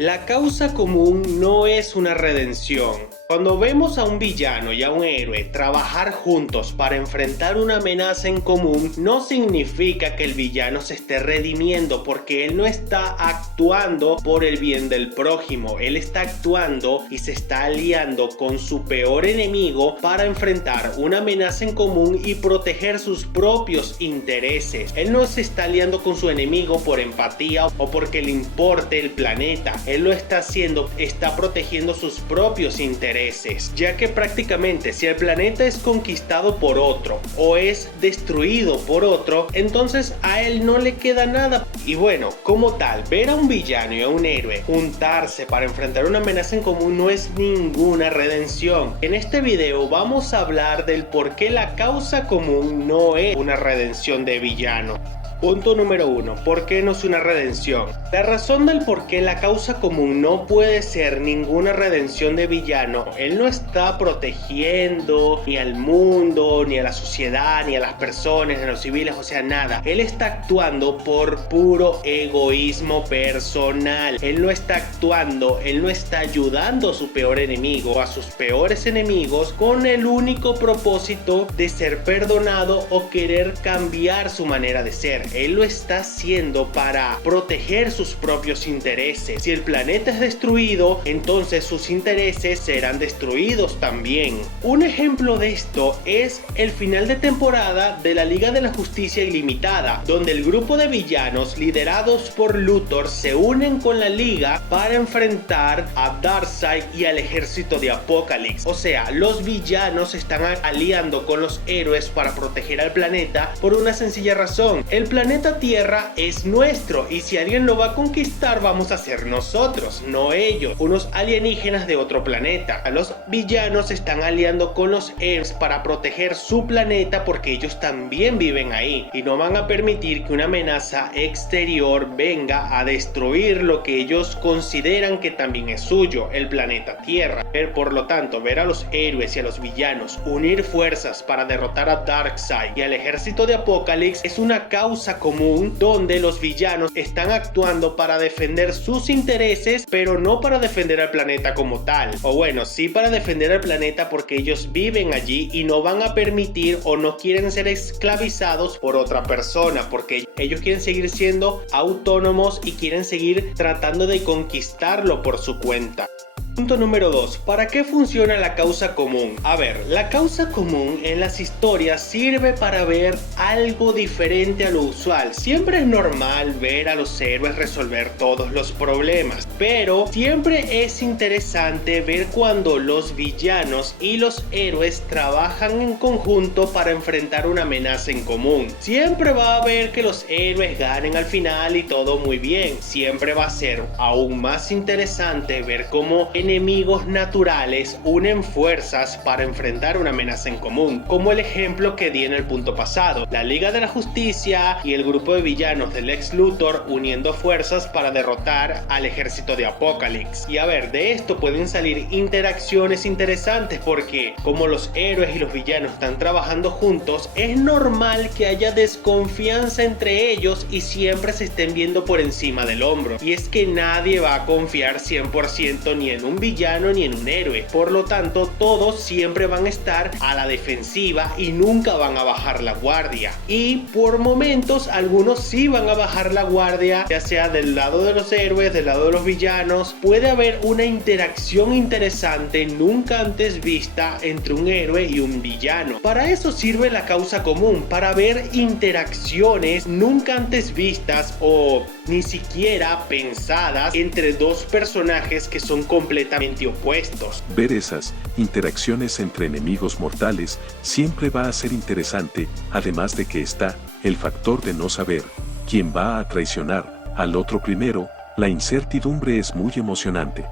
La causa común no es una redención. Cuando vemos a un villano y a un héroe trabajar juntos para enfrentar una amenaza en común, no significa que el villano se esté redimiendo, porque él no está actuando por el bien del prójimo. Él está actuando y se está aliando con su peor enemigo para enfrentar una amenaza en común y proteger sus propios intereses. Él no se está aliando con su enemigo por empatía o porque le importe el planeta. Él lo está haciendo, está protegiendo sus propios intereses, ya que prácticamente si el planeta es conquistado por otro o es destruido por otro, entonces a él no le queda nada. Y bueno, como tal, ver a un villano y a un héroe juntarse para enfrentar una amenaza en común no es ninguna redención. En este video vamos a hablar del por qué la causa común no es una redención de villano. Punto número 1. ¿Por qué no es una redención? La razón del por qué la causa común no puede ser ninguna redención de villano: él no está protegiendo ni al mundo, ni a la sociedad, ni a las personas, ni a los civiles, o sea, nada. Él está actuando por puro egoísmo personal. Él no está actuando, él no está ayudando a su peor enemigo, a sus peores enemigos, con el único propósito de ser perdonado o querer cambiar su manera de ser. Él lo está haciendo para proteger sus propios intereses. Si el planeta es destruido, entonces sus intereses serán destruidos también. Un ejemplo de esto es el final de temporada de la Liga de la Justicia Ilimitada, donde el grupo de villanos liderados por Luthor se unen con la Liga para enfrentar a Darkseid y al ejército de Apocalipsis. O sea, los villanos están aliando con los héroes para proteger al planeta por una sencilla razón: el planeta Tierra es nuestro, y si alguien lo va a conquistar vamos a ser nosotros, no ellos, unos alienígenas de otro planeta. Los villanos están aliando con los héroes para proteger su planeta, porque ellos también viven ahí y no van a permitir que una amenaza exterior venga a destruir lo que ellos consideran que también es suyo, el planeta Tierra. Por lo tanto, ver a los héroes y a los villanos unir fuerzas para derrotar a Darkseid y al ejército de Apocalipsis es una causa común, donde los villanos están actuando para defender sus intereses, pero no para defender al planeta como tal. O bueno, sí para defender al planeta, porque ellos viven allí y no van a permitir o no quieren ser esclavizados por otra persona, porque ellos quieren seguir siendo autónomos y quieren seguir tratando de conquistarlo por su cuenta. Punto número 2. ¿Para qué funciona la causa común? A ver, la causa común en las historias sirve para ver algo diferente a lo usual. Siempre es normal ver a los héroes resolver todos los problemas, pero siempre es interesante ver cuando los villanos y los héroes trabajan en conjunto para enfrentar una amenaza en común. Siempre va a haber que los héroes ganen al final y todo muy bien. Siempre va a ser aún más interesante ver cómo enemigos naturales unen fuerzas para enfrentar una amenaza en común, como el ejemplo que di en el punto pasado: la Liga de la Justicia y el grupo de villanos del Lex Luthor uniendo fuerzas para derrotar al ejército de Apocalipsis. Y a ver, de esto pueden salir interacciones interesantes, porque como los héroes y los villanos están trabajando juntos, es normal que haya desconfianza entre ellos y siempre se estén viendo por encima del hombro. Y es que nadie va a confiar 100% ni en un villano ni en un héroe. Por lo tanto, todos siempre van a estar a la defensiva y nunca van a bajar la guardia. Y por momentos algunos sí van a bajar la guardia, ya sea del lado de los héroes, del lado de los villanos. Puede haber una interacción interesante nunca antes vista entre un héroe y un villano. Para eso sirve la causa común, para ver interacciones nunca antes vistas o ni siquiera pensadas entre dos personajes que son completamente opuestos. Ver esas interacciones entre enemigos mortales siempre va a ser interesante, además de que está el factor de no saber quién va a traicionar al otro primero. La incertidumbre es muy emocionante.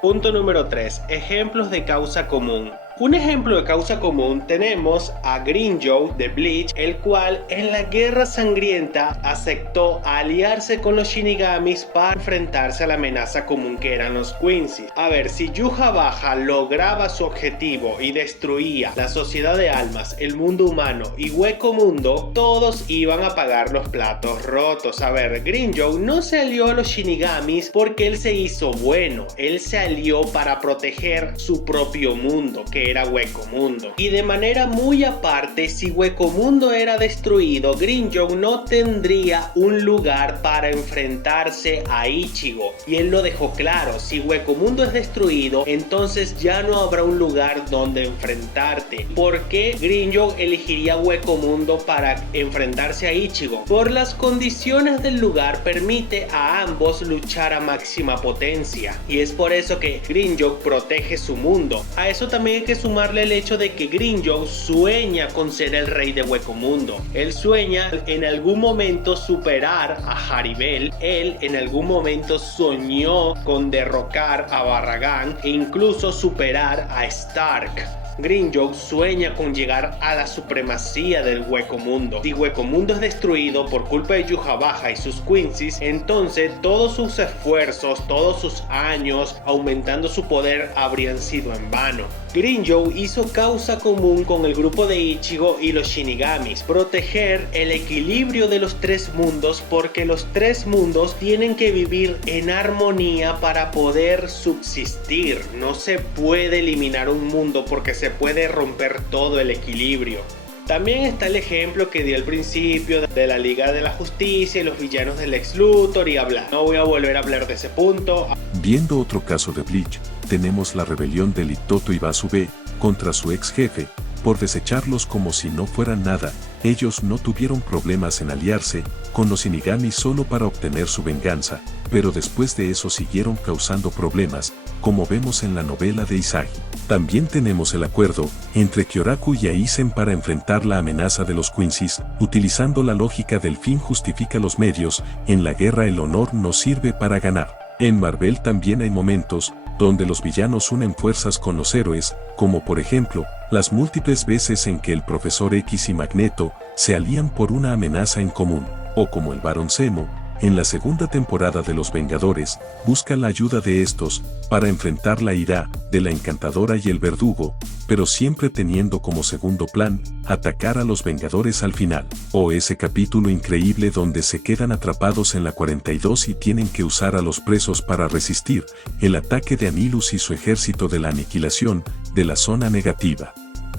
Punto número 3. Ejemplos de causa común. Un ejemplo de causa común tenemos a Grimmjow de Bleach, el cual en la Guerra Sangrienta aceptó aliarse con los Shinigamis para enfrentarse a la amenaza común que eran los Quincy's. A ver, si Yhwach lograba su objetivo y destruía la sociedad de almas, el mundo humano y Hueco Mundo, todos iban a pagar los platos rotos. A ver, Grimmjow no se alió a los Shinigamis porque él se hizo bueno, él se alió para proteger su propio mundo, que era Hueco Mundo. Y de manera muy aparte, si Hueco Mundo era destruido, Grimmjow no tendría un lugar para enfrentarse a Ichigo. Y él lo dejó claro, si Hueco Mundo es destruido, entonces ya no habrá un lugar donde enfrentarte. ¿Por qué Grimmjow elegiría Hueco Mundo para enfrentarse a Ichigo? Por las condiciones del lugar permite a ambos luchar a máxima potencia. Y es por eso que Grimmjow protege su mundo. A eso también hay que sumarle el hecho de que Grimmjow sueña con ser el rey de Hueco Mundo. Él sueña en algún momento superar a Haribel. Él en algún momento soñó con derrocar a Barragan e incluso superar a Stark. Grimmjow sueña con llegar a la supremacía del Hueco Mundo. Si Hueco Mundo es destruido por culpa de Yhwach y sus Quincy's, entonces todos sus esfuerzos, todos sus años aumentando su poder habrían sido en vano. Grimmjow hizo causa común con el grupo de Ichigo y los Shinigamis, proteger el equilibrio de los tres mundos, porque los tres mundos tienen que vivir en armonía para poder subsistir. No se puede eliminar un mundo porque se puede romper todo el equilibrio. También está el ejemplo que di al principio de la Liga de la Justicia y los villanos del Lex Luthor y hablar. No voy a volver a hablar de ese punto. Viendo otro caso de Bleach, tenemos la rebelión de Litoto y Basube contra su ex jefe, por desecharlos como si no fueran nada. Ellos no tuvieron problemas en aliarse con los Shinigami solo para obtener su venganza, pero después de eso siguieron causando problemas, como vemos en la novela de Isagi. También tenemos el acuerdo entre Kyoraku y Aizen para enfrentar la amenaza de los Quincy's, utilizando la lógica del fin justifica los medios. En la guerra el honor no sirve para ganar. En Marvel también hay momentos donde los villanos unen fuerzas con los héroes, como por ejemplo, las múltiples veces en que el Profesor X y Magneto se alían por una amenaza en común, o como el Barón Zemo, en la segunda temporada de Los Vengadores, busca la ayuda de estos para enfrentar la ira de la Encantadora y el Verdugo, pero siempre teniendo como segundo plan atacar a los Vengadores al final. O ese capítulo increíble donde se quedan atrapados en la 42 y tienen que usar a los presos para resistir el ataque de Anilus y su ejército de la aniquilación de la zona negativa.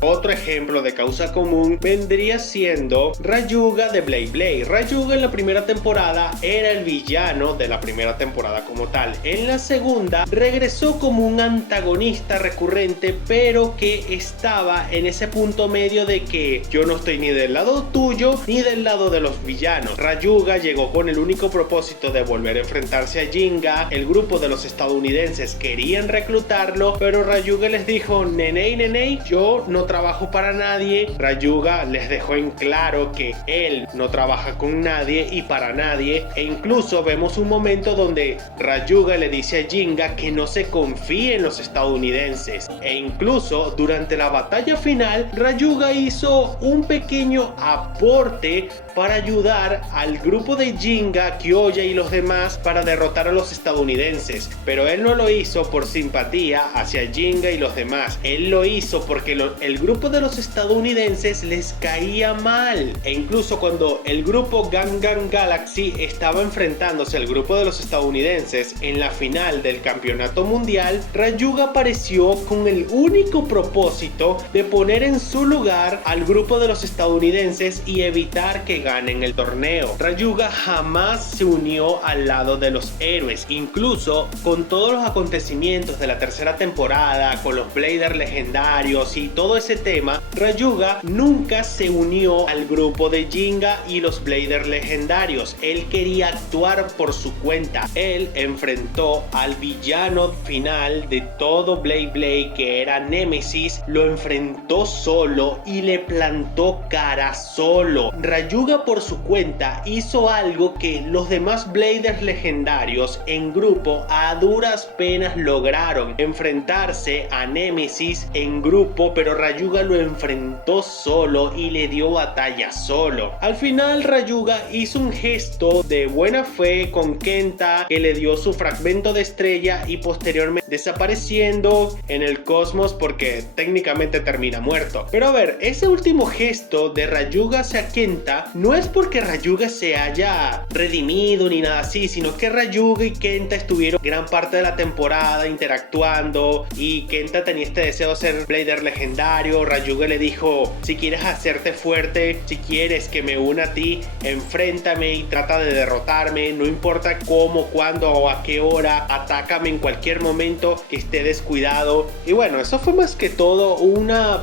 Otro ejemplo de causa común vendría siendo Rayuga de Blade Blade. Rayuga en la primera temporada era el villano de la primera temporada como tal. En la segunda regresó como un antagonista recurrente, pero que estaba en ese punto medio de que yo no estoy ni del lado tuyo ni del lado de los villanos. Rayuga llegó con el único propósito de volver a enfrentarse a Jinga. El grupo de los estadounidenses querían reclutarlo, pero Rayuga les dijo: nenei, yo no trabajo para nadie. Rayuga les dejó en claro que él no trabaja con nadie y para nadie, e incluso vemos un momento donde Rayuga le dice a Jinga que no se confíe en los estadounidenses, e incluso durante la batalla final Rayuga hizo un pequeño aporte para ayudar al grupo de Jinga, Kyoya y los demás para derrotar a los estadounidenses, pero él no lo hizo por simpatía hacia Jinga y los demás. Él lo hizo porque el grupo de los estadounidenses les caía mal, e incluso cuando el grupo Gangan Galaxy estaba enfrentándose al grupo de los estadounidenses en la final del campeonato mundial, Rayuga apareció con el único propósito de poner en su lugar al grupo de los estadounidenses y evitar que ganen el torneo. Rayuga jamás se unió al lado de los héroes, incluso con todos los acontecimientos de la tercera temporada, con los Blader legendarios y todo ese tema, Rayuga nunca se unió al grupo de Jinga y los Bladers legendarios. Él quería actuar por su cuenta. Él enfrentó al villano final de todo Blade Blade, que era Nemesis. Lo enfrentó solo y le plantó cara solo. Rayuga por su cuenta hizo algo que los demás Bladers legendarios en grupo a duras penas lograron: enfrentarse a Nemesis en grupo, pero Rayuga lo enfrentó solo y le dio batalla solo. Al final Rayuga hizo un gesto de buena fe con Kenta, que le dio su fragmento de estrella y posteriormente desapareciendo en el cosmos porque técnicamente termina muerto. Pero a ver, ese último gesto de Rayuga hacia Kenta no es porque Rayuga se haya redimido ni nada así, sino que Rayuga y Kenta estuvieron gran parte de la temporada interactuando y Kenta tenía este deseo de ser Blader legendario. Rayuga le dijo: si quieres hacerte fuerte, si quieres que me una a ti, enfréntame y trata de derrotarme, no importa cómo, cuándo o a qué hora, atácame en cualquier momento que esté descuidado. Y bueno, eso fue más que todo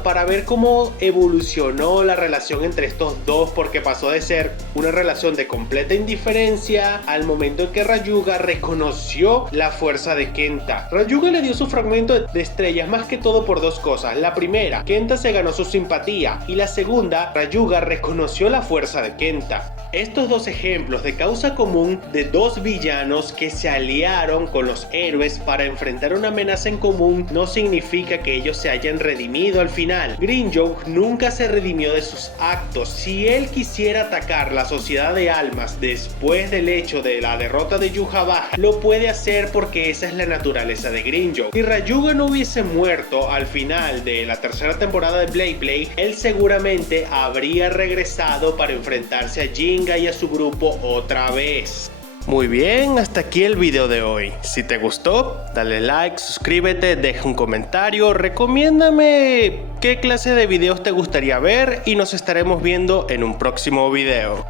para ver cómo evolucionó la relación entre estos dos, porque pasó de ser una relación de completa indiferencia al momento en que Rayuga reconoció la fuerza de Kenta. Rayuga le dio su fragmento de estrellas más que todo por dos cosas. La primera, Kenta se ganó su simpatía, y la segunda, Rayuga reconoció la fuerza de Kenta. Estos dos ejemplos de causa común de dos villanos que se aliaron con los héroes para enfrentar una amenaza en común no significa que ellos se hayan redimido al final. Grimmjow nunca se redimió de sus actos. Si él quisiera atacar la Sociedad de Almas después del hecho de la derrota de Yhwach, lo puede hacer porque esa es la naturaleza de Grimmjow. Si Rayuga no hubiese muerto al final de la tercera temporada de Blade Blade, él seguramente habría regresado para enfrentarse a Jinga y a su grupo otra vez. Muy bien, hasta aquí el video de hoy. Si te gustó, dale like, suscríbete, deja un comentario, recomiéndame qué clase de videos te gustaría ver y nos estaremos viendo en un próximo video.